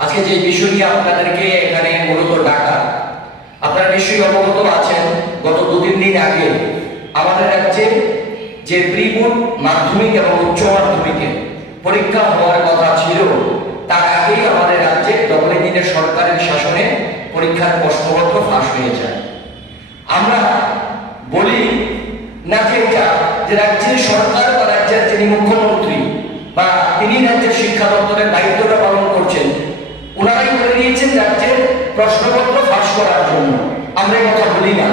আজকে যে বিষয় নিয়ে আপনাদেরকে এখানে মূলত ডাকা, আপনারা নিশ্চয়ই অবগত আছেন, গত দু তিন দিন আগে আমাদের রাজ্যে যে প্রি মাধ্যমিক এবং উচ্চ মাধ্যমিকে পরীক্ষা হওয়ার কথা ছিল, তার আগেই আমাদের রাজ্যে ডবল ইঞ্জিনের সরকারের শাসনে পরীক্ষার প্রশ্নপত্র ফাঁস হয়ে যায়। আমরা বলি না যে এটা, যে রাজ্যের সরকার বা রাজ্যের যিনি মুখ্যমন্ত্রী বা তিনি রাজ্যের শিক্ষা দপ্তরের দায়িত্বটা করার জন্য। আমরা কথা বলি না।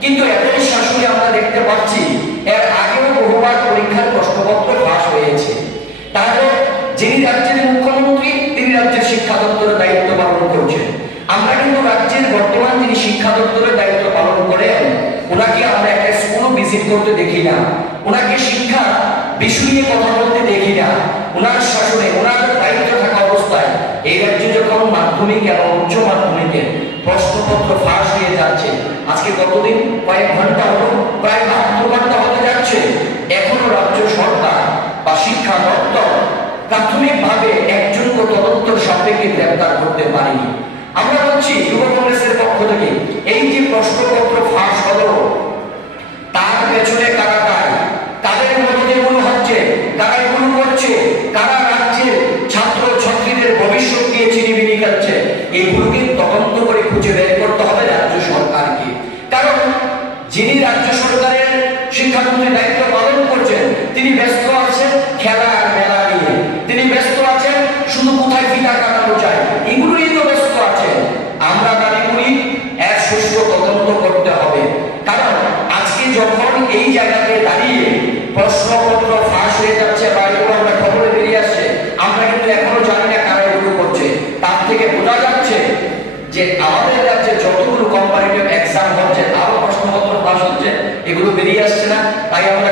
কিন্তু এদের শাসনে আমরা দেখতে পাচ্ছি, এর আগেও বহুবার পরীক্ষার প্রশ্নপত্র ফাঁস হয়েছে। তাহলে যিনি রাজ্যের মুখ্যমন্ত্রী, তিনি রাজ্যের শিক্ষা দপ্তরের দায়িত্ব পালন করছেন। আমরা কিন্তু রাজ্যের বর্তমান যিনি শিক্ষা দপ্তরের দায়িত্ব পালন করেন, ওনাকে আমরা একটা স্কুল ভিজিট করতে দেখি না। ওনাকে শিক্ষা বিষয় কথা বলতে দেখি না। ওনার শাসনে, ওনার দায়িত্ব থাকা অবস্থায় এই রাজ্যে যখন মাধ্যমিক এবং উচ্চ মাধ্যমিকের প্রশ্নপত্র ফাঁস হয়ে যাচ্ছে। আজকে কতদিন? কয়েক ঘণ্টা হলো, প্রায় বাহাত্তর ঘণ্টা হতে যাচ্ছে। এখনও রাজ্য সরকার বা শিক্ষা দপ্তর প্রাথমিকভাবে একজনকে তদন্ত সাপেক্ষে গ্রেপ্তার করতে পারেনি। আমরা বলছি, যুব কংগ্রেসের পক্ষ থেকে এই যে প্রশ্নপত্র ফাঁস হলো তার পেছনে কারা দায় তাদের মধ্যে এগুলো হচ্ছে কারা এগুলো করছে কারা রাজ্যের ছাত্র ছাত্রীদের ভবিষ্যৎ নিয়ে চিনিমিনি খাচ্ছে এগুলোকে তদন্ত করে খুঁজে বের করতে হবে রাজ্য সরকারকে কারণ যিনি রাজ্য সরকারের শিক্ষামন্ত্রী দায়িত্ব পালন করছেন। তিনি ব্যস্ত আছেন খেলা মেলা নিয়ে। তিনি ব্যস্ত আছেন, শুধু কোথায় ফিতা কাটানো যায় এগুলো তো ব্যস্ত আছেন। আমরা দাবি করি এর সুষ্ঠু তদন্ত করতে হবে। কারণ আজকে যখন এই জায়গাতে দাঁড়িয়ে প্রশ্নপত্র ফাঁস হয়ে যাচ্ছে বা এগুলো আমরা খবরে বেরিয়ে আসছে, আমরা কিন্তু এখনও জানি না কারা এগুলো করছে। তার থেকে বোঝা যাচ্ছে যে আমাদের এগুলো বেরিয়ে আসছে না। তাই আমরা